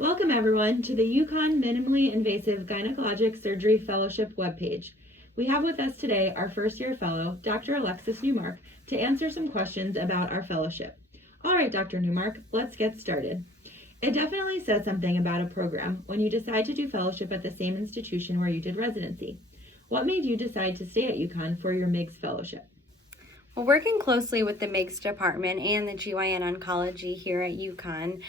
Welcome everyone to the UConn Minimally Invasive Gynecologic Surgery Fellowship webpage. We have with us today our first year fellow, Dr. Alexis Newmark, to answer some questions about our fellowship. All right, Dr. Newmark, let's get started. It definitely says something about a program when you decide to do fellowship at the same institution where you did residency. What made you decide to stay at UConn for your MIGS fellowship? Well, working closely with the MIGS department and the GYN oncology here at UConn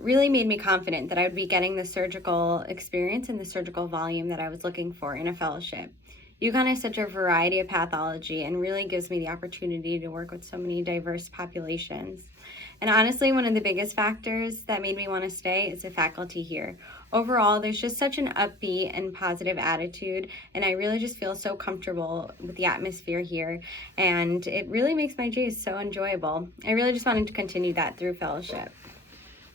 really made me confident that I would be getting the surgical experience and the surgical volume that I was looking for in a fellowship. UConn has such a variety of pathology and really gives me the opportunity to work with so many diverse populations. And honestly, one of the biggest factors that made me want to stay is the faculty here. Overall, there's just such an upbeat and positive attitude, and I really just feel so comfortable with the atmosphere here, and it really makes my days so enjoyable. I really just wanted to continue that through fellowship.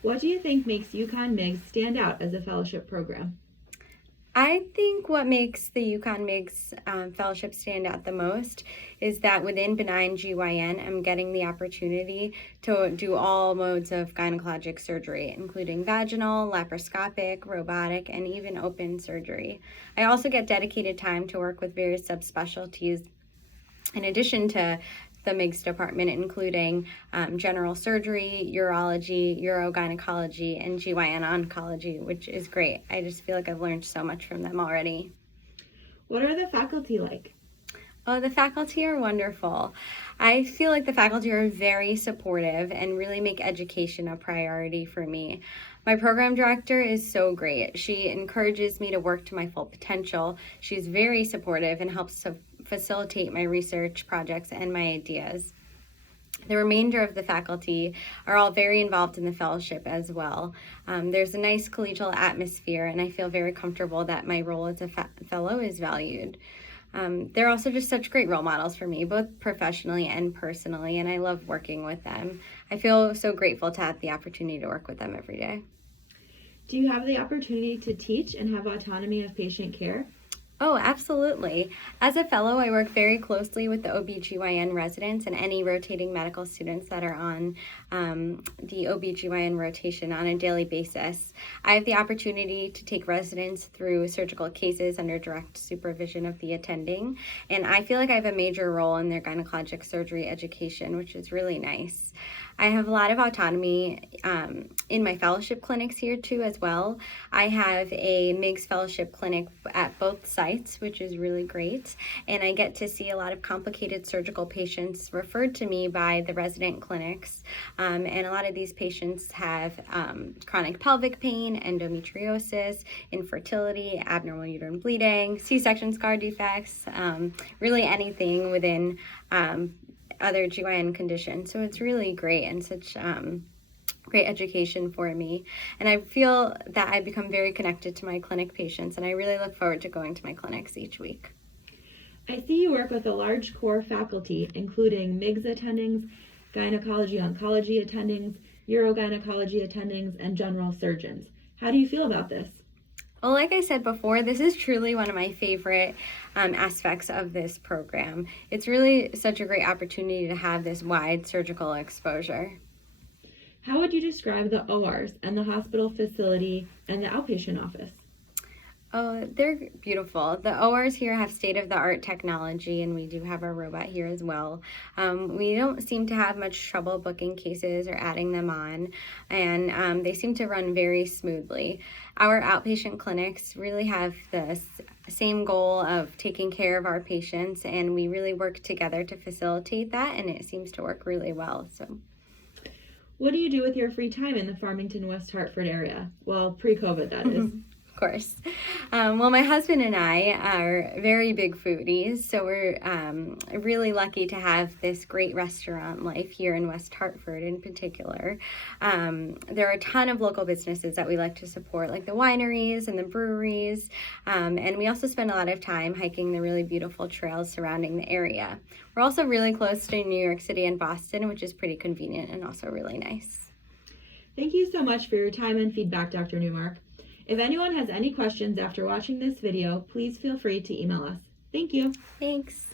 What do you think makes UConn MIGS stand out as a fellowship program? I think what makes the UConn MIGS fellowship stand out the most is that within benign GYN, I'm getting the opportunity to do all modes of gynecologic surgery, including vaginal, laparoscopic, robotic, and even open surgery. I also get dedicated time to work with various subspecialties in addition to the MIGS department, including general surgery, urology, urogynecology, and GYN oncology, which is great. I just feel like I've learned so much from them already. What are the faculty like? Oh, the faculty are wonderful. I feel like the faculty are very supportive and really make education a priority for me. My program director is so great. She encourages me to work to my full potential. She's very supportive and helps to facilitate my research projects and my ideas. The remainder of the faculty are all very involved in the fellowship as well. There's a nice collegial atmosphere, and I feel very comfortable that my role as a fellow is valued. They're also just such great role models for me, both professionally and personally, and I love working with them. I feel so grateful to have the opportunity to work with them every day. Do you have the opportunity to teach and have autonomy of patient care? Oh, absolutely. As a fellow, I work very closely with the OBGYN residents and any rotating medical students that are on the OBGYN rotation on a daily basis. I have the opportunity to take residents through surgical cases under direct supervision of the attending, and I feel like I have a major role in their gynecologic surgery education, which is really nice. I have a lot of autonomy in my fellowship clinics here too as well. I have a MIGS fellowship clinic at both sites, which is really great, and I get to see a lot of complicated surgical patients referred to me by the resident clinics, and a lot of these patients have chronic pelvic pain, endometriosis, infertility, abnormal uterine bleeding, C-section scar defects, really anything within other GYN conditions. So it's really great and such great education for me. And I feel that I've become very connected to my clinic patients, and I really look forward to going to my clinics each week. I see you work with a large core faculty, including MIGS attendings, gynecology oncology attendings, urogynecology attendings, and general surgeons. How do you feel about this? Well, like I said before, this is truly one of my favorite aspects of this program. It's really such a great opportunity to have this wide surgical exposure. How would you describe the ORs and the hospital facility and the outpatient office? Oh, they're beautiful. The ORs here have state-of-the-art technology, and we do have our robot here as well. We don't seem to have much trouble booking cases or adding them on, and they seem to run very smoothly. Our outpatient clinics really have the same goal of taking care of our patients, and we really work together to facilitate that, and it seems to work really well. So, what do you do with your free time in the Farmington, West Hartford area? Well, pre-COVID, that is. Of course. Well, my husband and I are very big foodies, so we're really lucky to have this great restaurant life here in West Hartford in particular. There are a ton of local businesses that we like to support, like the wineries and the breweries, and we also spend a lot of time hiking the really beautiful trails surrounding the area. We're also really close to New York City and Boston, which is pretty convenient and also really nice. Thank you so much for your time and feedback, Dr. Newmark. If anyone has any questions after watching this video, please feel free to email us. Thank you. Thanks.